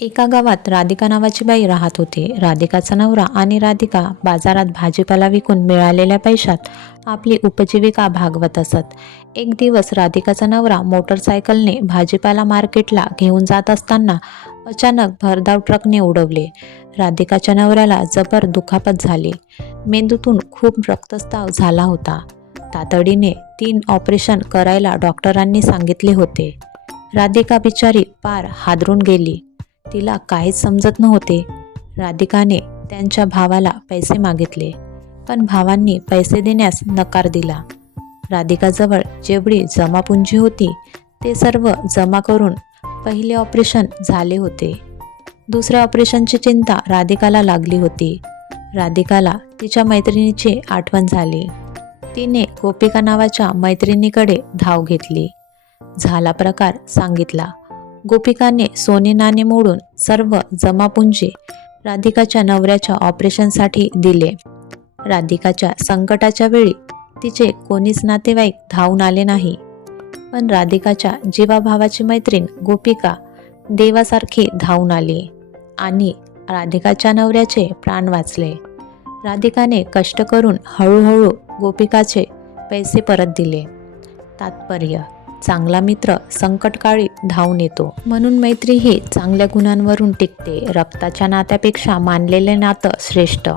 एका गावात राधिका नावाची बाई राहत होती. राधिकाचा नवरा आणि राधिका बाजारात भाजीपाला विकून मिळालेल्या पैशात आपली उपजीविका भागवत असत. एक दिवस राधिकाचा नवरा मोटरसायकलने भाजीपाला मार्केटला घेऊन जात असताना अचानक भरधाव ट्रकने उडवले. राधिकाच्या नवऱ्याला जबर दुखापत झाली. मेंदूतून खूप रक्तस्राव झाला होता. तातडीने 3 ऑपरेशन करायला डॉक्टरांनी सांगितले होते. राधिका बिचारी पार हादरून गेली. तिला काहीच समजत नव्हते. राधिकाने त्यांच्या भावाला पैसे मागितले, पण भावांनी पैसे देण्यास नकार दिला. राधिकाजवळ जेवढी जमापुंजी होती ते सर्व जमा करून पहिले ऑपरेशन झाले होते. दुसऱ्या ऑपरेशनची चिंता राधिकाला लागली होती. राधिकाला तिच्या मैत्रिणीची आठवण झाली. तिने गोपिका नावाच्या मैत्रिणीकडे धाव घेतली. झाला प्रकार सांगितला. गोपिकाने सोने नाणे मोडून सर्व जमापुंजी राधिकाच्या नवऱ्याच्या ऑपरेशनसाठी दिले. राधिकाच्या संकटाच्या वेळी तिचे कोणीच नातेवाईक धावून आले नाही, पण राधिकाच्या जीवाभावाची मैत्रीण गोपिका देवासारखी धावून आली आणि राधिकाच्या नवऱ्याचे प्राण वाचले. राधिकाने कष्ट करून हळूहळू गोपिकाचे पैसे परत दिले. तात्पर्य: चांगला मित्र संकटकाळी धावून येतो. म्हणून मैत्री ही चांगल्या गुणांवरून टिकते. रक्ताच्या नात्यापेक्षा मानलेले नातं श्रेष्ठ.